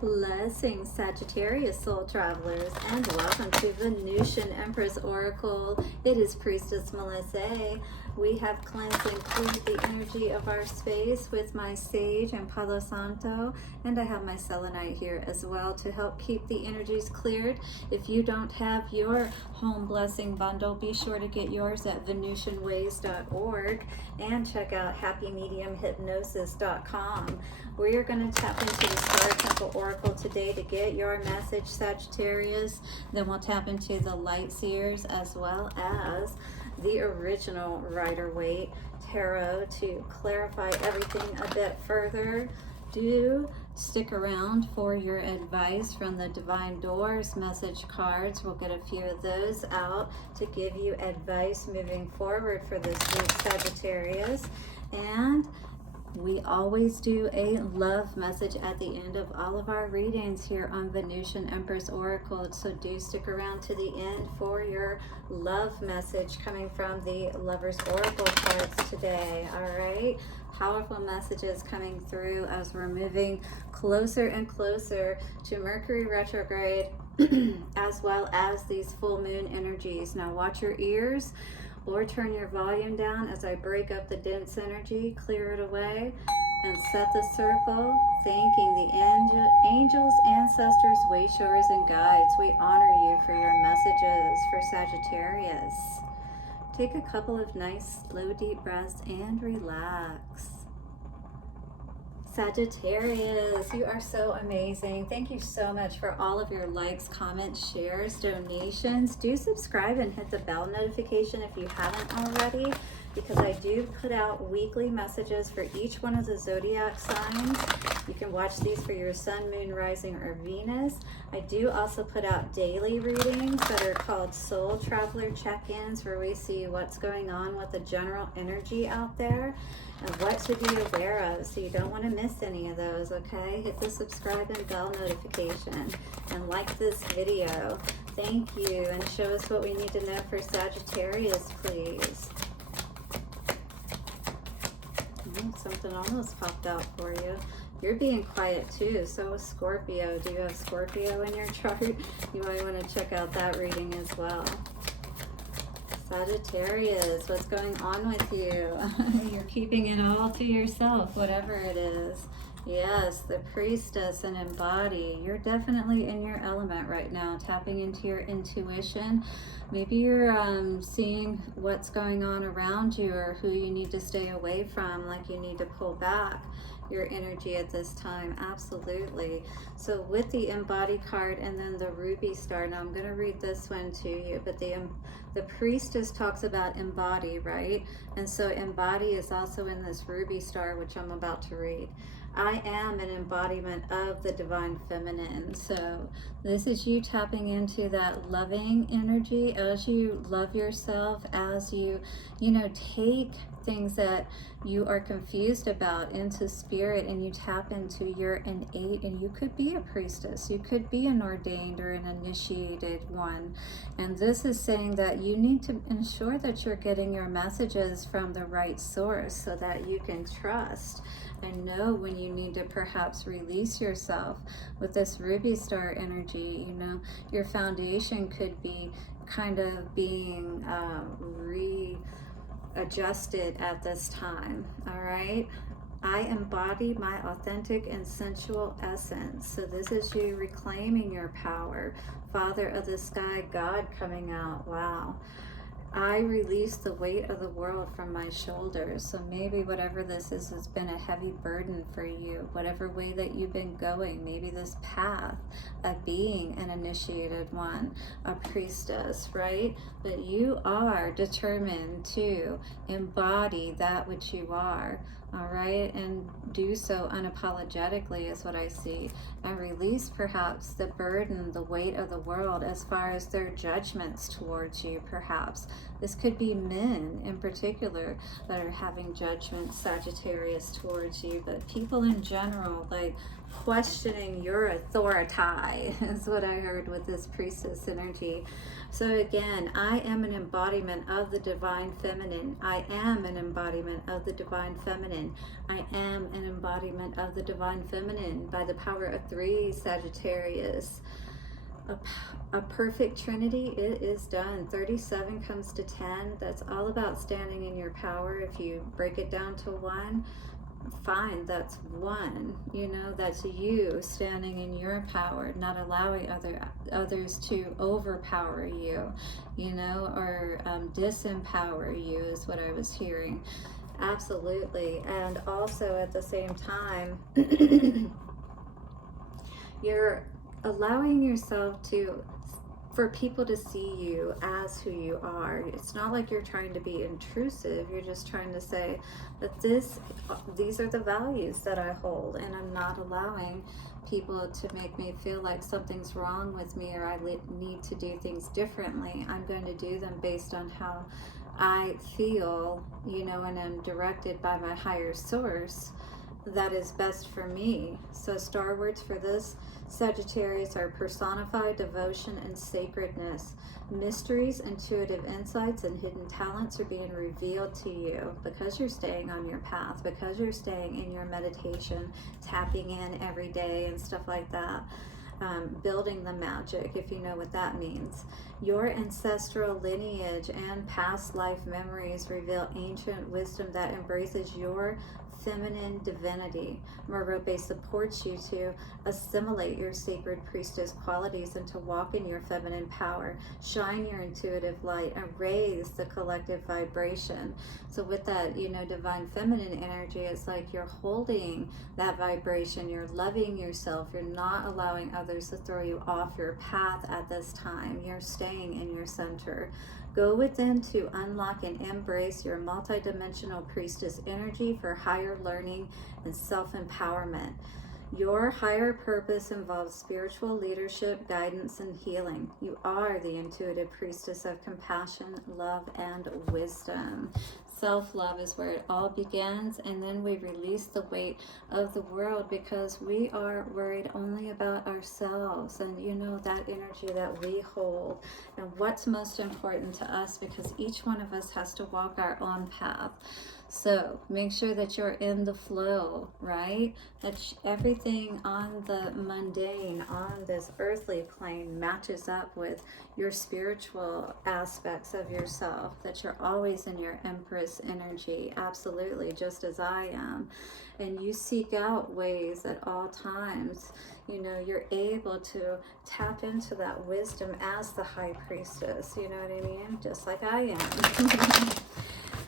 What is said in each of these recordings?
Blessings, Sagittarius soul travelers, and welcome to Venusian Empress Oracle. It is Priestess Melissa. We have cleansed and cleared the energy of our space with my sage and Palo Santo, and I have my selenite here as well to help keep the energies cleared. If you don't have your home blessing bundle, be sure to get yours at VenusianWays.org and check out HappyMediumHypnosis.com. We are going to tap into the Star Temple Oracle today to get your message, Sagittarius. Then we'll tap into the Light Seers as well as the original Rider-Waite Tarot to clarify everything a bit further. Do stick around for your advice from the Divine Doors message cards. We'll get a few of those out to give you advice moving forward for this week, Sagittarius. And we always do a love message at the end of all of our readings here on Venusian Empress Oracle. So do stick around to the end for your love message coming from the Lover's Oracle cards today. All right. Powerful messages coming through as we're moving closer and closer to Mercury retrograde as well as these full moon energies. Now watch your ears or turn your volume down as I break up the dense energy, clear it away, and set the circle, thanking the angels, ancestors, wayshowers, and guides. We honor you for your messages for Sagittarius. Take a couple of nice, slow, deep breaths and relax. Sagittarius, you are so amazing. Thank you so much for all of your likes, comments, shares, donations. Do subscribe and hit the bell notification if you haven't already, because I do put out weekly messages for each one of the zodiac signs. You can watch these for your sun, moon, rising, or Venus. I do also put out daily readings that are called Soul Traveler Check-ins, where we see what's going on with the general energy out there and what to be aware of. So you don't want to miss any of those, okay? Hit the subscribe and bell notification and like this video. Thank you, and show us what we need to know for Sagittarius, please. Something almost popped out for you. You're being quiet too, so is Scorpio. Do you have Scorpio in your chart? You might want to check out that reading as well. Sagittarius, what's going on with you? You're keeping it all to yourself, whatever it is. Yes, the Priestess and Embody. You're definitely in your element right now, tapping into your intuition. Maybe you're seeing what's going on around you or who you need to stay away from, like you need to pull back your energy at this time. Absolutely. So with the Embody card and then the Ruby Star, now I'm going to read this one to you, but the Priestess talks about embody, right? And so embody is also in this Ruby Star, which I'm about to read. I am an embodiment of the divine feminine. So this is you tapping into that loving energy as you love yourself, as you take things that you are confused about into spirit and you tap into your innate, and you could be a priestess, you could be an ordained or an initiated one. And this is saying that you need to ensure that you're getting your messages from the right source so that you can trust and know when you need to perhaps release yourself. With this Ruby Star energy, your foundation could be kind of being readjusted at this time. All right. I embody my authentic and sensual essence. So this is you reclaiming your power. Father of the sky, God coming out. Wow. I release the weight of the world from my shoulders. So maybe whatever this is has been a heavy burden for you, whatever way that you've been going, maybe this path of being an initiated one, a priestess, right? But you are determined to embody that which you are. All right, and do so unapologetically is what I see, and release perhaps the burden, the weight of the world as far as their judgments towards you. Perhaps this could be men in particular that are having judgments, Sagittarius, towards you, but people in general, like questioning your authority is what I heard with this priestess energy. So again, I am an embodiment of the divine feminine. I am an embodiment of the divine feminine. I am an embodiment of the divine feminine by the power of 3, Sagittarius. A perfect trinity, it is done. 37 comes to 10. That's all about standing in your power. If you break it down to 1, fine, that's 1. You know, that's you standing in your power, not allowing others to overpower you, you know, or disempower you is what I was hearing. Absolutely. And also at the same time, you're allowing yourself for people to see you as who you are. It's not like you're trying to be intrusive. You're just trying to say that these are the values that I hold, and I'm not allowing people to make me feel like something's wrong with me or I need to do things differently. I'm going to do them based on how I feel, you know, and I'm directed by my higher source that is best for me. So star words for this Sagittarius are personified devotion and sacredness. Mysteries, intuitive insights, and hidden talents are being revealed to you because you're staying on your path, because you're staying in your meditation, tapping in every day and stuff like that. Building the magic, if you know what that means. Your ancestral lineage and past life memories reveal ancient wisdom that embraces your feminine divinity. Merope supports you to assimilate your sacred priestess qualities and to walk in your feminine power. Shine your intuitive light and raise the collective vibration. So with that, you know, divine feminine energy, it's like you're holding that vibration, you're loving yourself, you're not allowing others to throw you off your path at this time. You're staying in your center. Go within to unlock and embrace your multidimensional priestess energy for higher learning and self-empowerment. Your higher purpose involves spiritual leadership, guidance, and healing. You are the intuitive priestess of compassion, love, and wisdom. Self-love is where it all begins, and then we release the weight of the world because we are worried only about ourselves and, you know, that energy that we hold and what's most important to us, because each one of us has to walk our own path. So make sure that you're in the flow, right? That everything on the mundane, on this earthly plane, matches up with your spiritual aspects of yourself, that you're always in your Empress energy, absolutely, just as I am. And you seek out ways at all times, you know, you're able to tap into that wisdom as the high priestess, you know what I mean? Just like I am.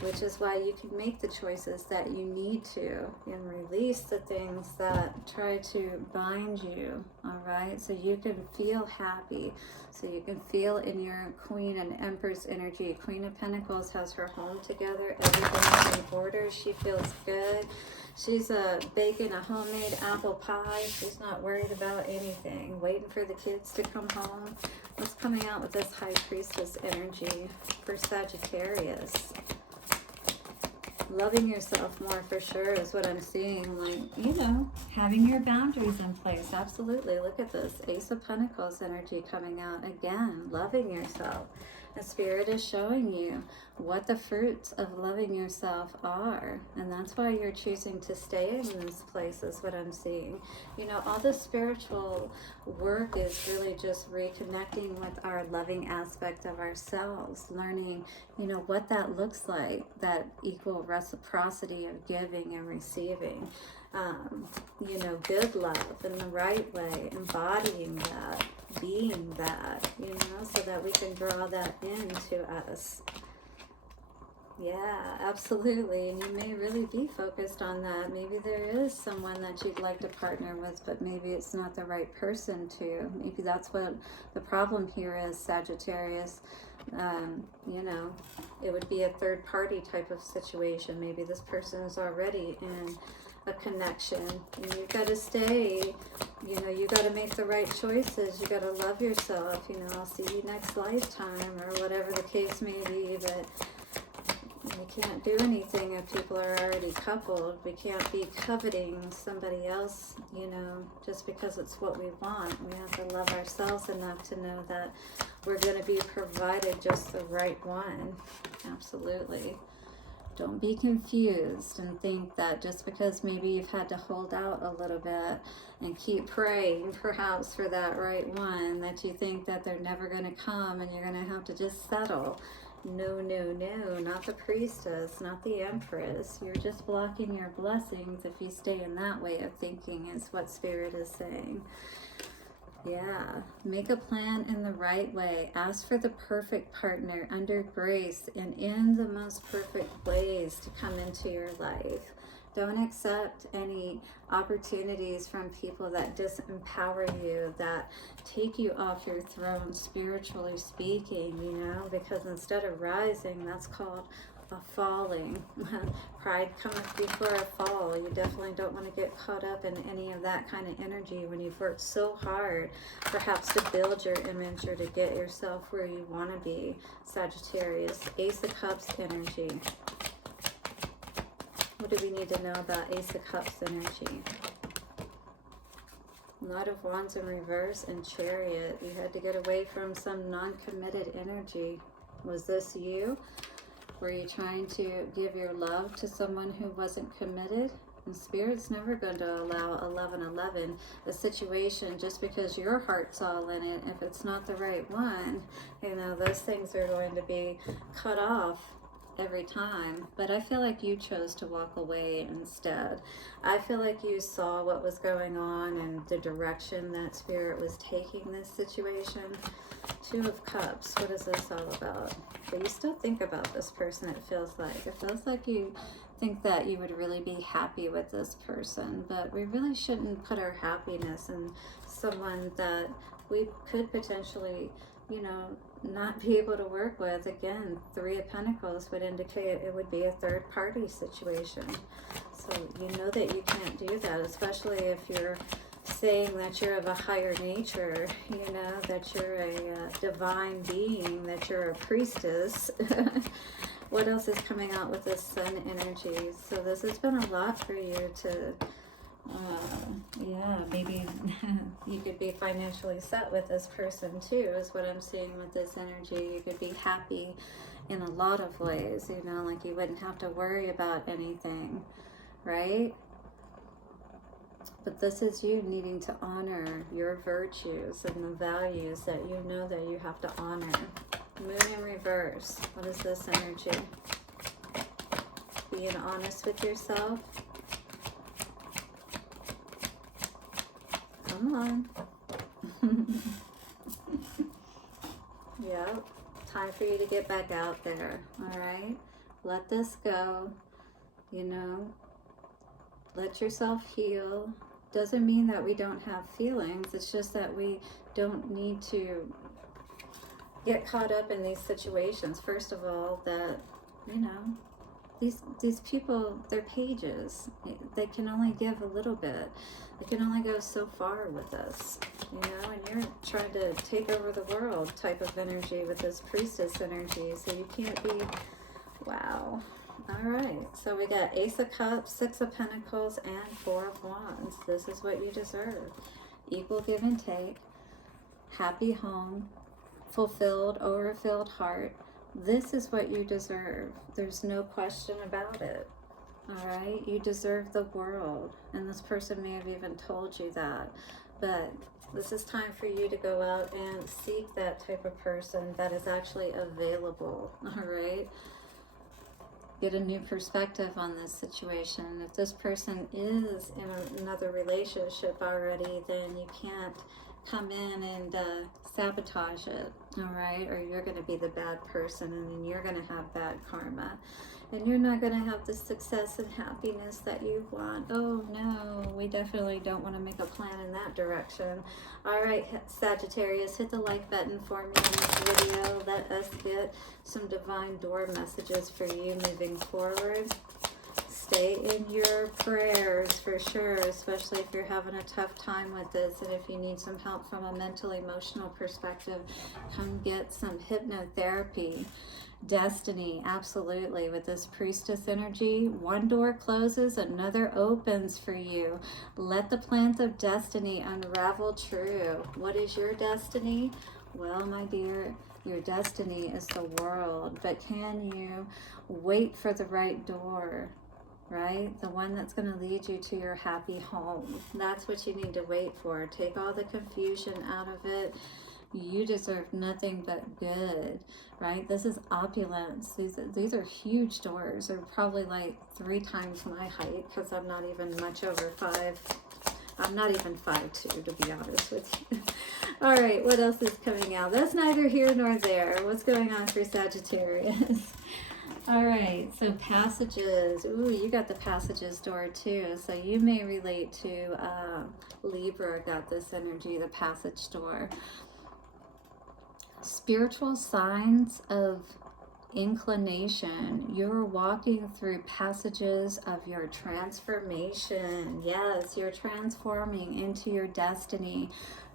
Which is why you can make the choices that you need to and release the things that try to bind you, all right? So you can feel happy, so you can feel in your Queen and Empress energy. Queen of Pentacles has her home together, everything's in order, she feels good. She's baking a homemade apple pie. She's not worried about anything, waiting for the kids to come home. What's coming out with this High Priestess energy for Sagittarius? Loving yourself more for sure is what I'm seeing. Like, you know, having your boundaries in place. Absolutely. Look at this. Ace of Pentacles energy coming out again. Loving yourself. The Spirit is showing you what the fruits of loving yourself are. And that's why you're choosing to stay in this place is what I'm seeing. You know, all the spiritual work is really just reconnecting with our loving aspect of ourselves. Learning, you know, what that looks like. That equal reciprocity of giving and receiving. You know, good love in the right way. Embodying that. Being that, you know, so that we can draw that into us. Yeah, absolutely. And you may really be focused on that. Maybe there is someone that you'd like to partner with, but maybe it's not the right person to. Maybe that's what the problem here is, Sagittarius. You know, it would be a third party type of situation. Maybe this person is already in a connection, and you've got to stay, you know, you got to make the right choices, you got to love yourself, you know, I'll see you next lifetime or whatever the case may be. But We can't do anything if people are already coupled. We can't be coveting somebody else, you know, just because it's what we want. We have to love ourselves enough to know that we're going to be provided just the right one. Absolutely. Don't be confused and think that just because maybe you've had to hold out a little bit and keep praying perhaps for that right one, that you think that they're never going to come and you're going to have to just settle. No, no, no, not the priestess, not the empress. You're just blocking your blessings if you stay in that way of thinking, is what Spirit is saying. Yeah, make a plan in the right way. Ask for the perfect partner under grace and in the most perfect ways to come into your life. Don't accept any opportunities from people that disempower you, that take you off your throne, spiritually speaking, you know, because instead of rising, that's called a falling. Pride cometh before a fall. You definitely don't want to get caught up in any of that kind of energy when you've worked so hard, perhaps to build your image or to get yourself where you want to be. Sagittarius, Ace of Cups energy. What do we need to know about Ace of Cups energy? Knight of Wands in reverse and Chariot. You had to get away from some non-committed energy. Was this you? Were you trying to give your love to someone who wasn't committed? And Spirit's never going to allow 1111, a situation, just because your heart's all in it. If it's not the right one, you know, those things are going to be cut off every time. But I feel like you chose to walk away instead. I feel like you saw what was going on and the direction that Spirit was taking this situation. Two of Cups, what is this all about? But you still think about this person, it feels like. It feels like you think that you would really be happy with this person, but we really shouldn't put our happiness in someone that we could potentially, you know, not be able to work with. Again, Three of Pentacles would indicate it would be a third party situation. So you know that you can't do that, especially if you're saying that you're of a higher nature, you know, that you're a divine being, that you're a priestess. What else is coming out with this Sun energy? So this has been a lot for you to, yeah, maybe you could be financially set with this person too, is what I'm seeing with this energy. You could be happy in a lot of ways, you know, like you wouldn't have to worry about anything, right? But this is you needing to honor your virtues and the values that you know that you have to honor. Moon in reverse. What is this energy? Being honest with yourself. Come on. Yep. Time for you to get back out there. All right. Let this go. You know, let yourself heal. Doesn't mean that we don't have feelings. It's just that we don't need to get caught up in these situations. First of all, that, you know, these people, they're pages. They can only give a little bit. They can only go so far with us, you know, and you're trying to take over the world type of energy with this priestess energy. So you can't be, wow. All right, so we got Ace of Cups, Six of Pentacles, and Four of Wands. This is what you deserve. Equal give and take, happy home, fulfilled, overfilled heart. This is what you deserve. There's no question about it. All right, you deserve the world. And this person may have even told you that. But this is time for you to go out and seek that type of person that is actually available. All right. Get a new perspective on this situation. If this person is in another relationship already, then you can't come in and sabotage it, all right? Or you're going to be the bad person, and then you're going to have bad karma. And you're not going to have the success and happiness that you want. Oh no, we definitely don't want to make a plan in that direction. All right, Sagittarius, hit the like button for me on this video. Let us get some divine door messages for you moving forward. stay in your prayers for sure, especially if you're having a tough time with this, and if you need some help from a mental, emotional perspective, come get some hypnotherapy. Destiny, absolutely. With this priestess energy, one door closes, another opens for you. Let the plant of destiny unravel true. What is your destiny? Well, my dear, your destiny is the world, but can you wait for the right door, right? The one that's going to lead you to your happy home. That's what you need to wait for. Take all the confusion out of it. You deserve nothing but good, right? This is opulence. These are huge doors. They're probably like 3 times my height, because I'm not even much over 5. I'm not even 5'2", to be honest with you. All right, what else is coming out? That's neither here nor there. What's going on for Sagittarius? All right, so passages. Ooh, you got the passages door too. So you may relate to Libra, got this energy, the passage door. Spiritual signs of inclination. You're walking through passages of your transformation. Yes, you're transforming into your destiny,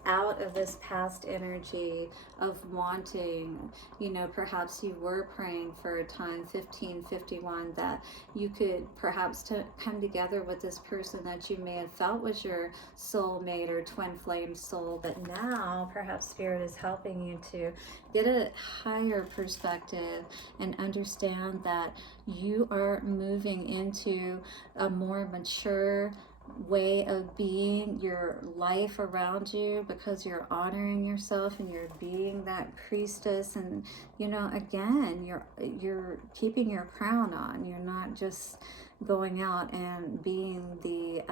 out of this past energy of wanting. You know, perhaps you were praying for a time, 1551, that you could perhaps come together with this person that you may have felt was your soulmate or twin flame soul, but now perhaps Spirit is helping you to get a higher perspective and understand that you are moving into a more mature way of being, your life around you, because you're honoring yourself and you're being that priestess. And you know, again, you're keeping your crown on. You're not just going out and being the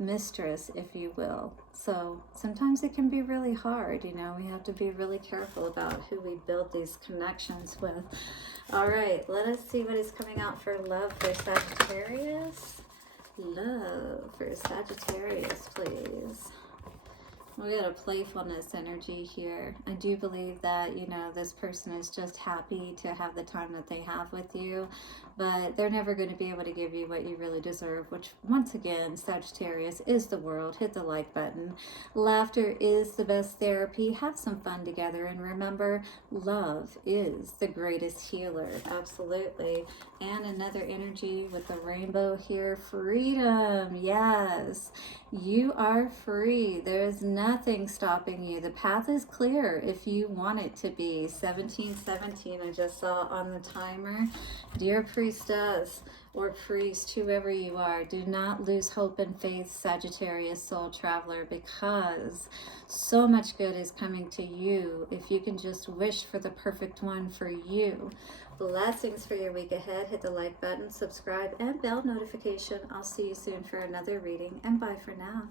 mistress, if you will. So sometimes it can be really hard. You know, we have to be really careful about who we build these connections with. All right, let us see what is coming out for love for Sagittarius. Love for Sagittarius, please. We got a playfulness energy here. I do believe that, you know, this person is just happy to have the time that they have with you, but they're never going to be able to give you what you really deserve, which, once again, Sagittarius, is the world. Hit the like button. Laughter is the best therapy. Have some fun together, and remember, love is the greatest healer. Absolutely. And another energy with the rainbow here, freedom. Yes, you are free. There's nothing stopping you. The path is clear if you want it to be. 1717, I just saw on the timer. Dear priestess or priest, whoever you are, do not lose hope and faith, Sagittarius soul traveler, because so much good is coming to you if you can just wish for the perfect one for you. Blessings for your week ahead. Hit the like button, subscribe, and bell notification. I'll see you soon for another reading, and bye for now.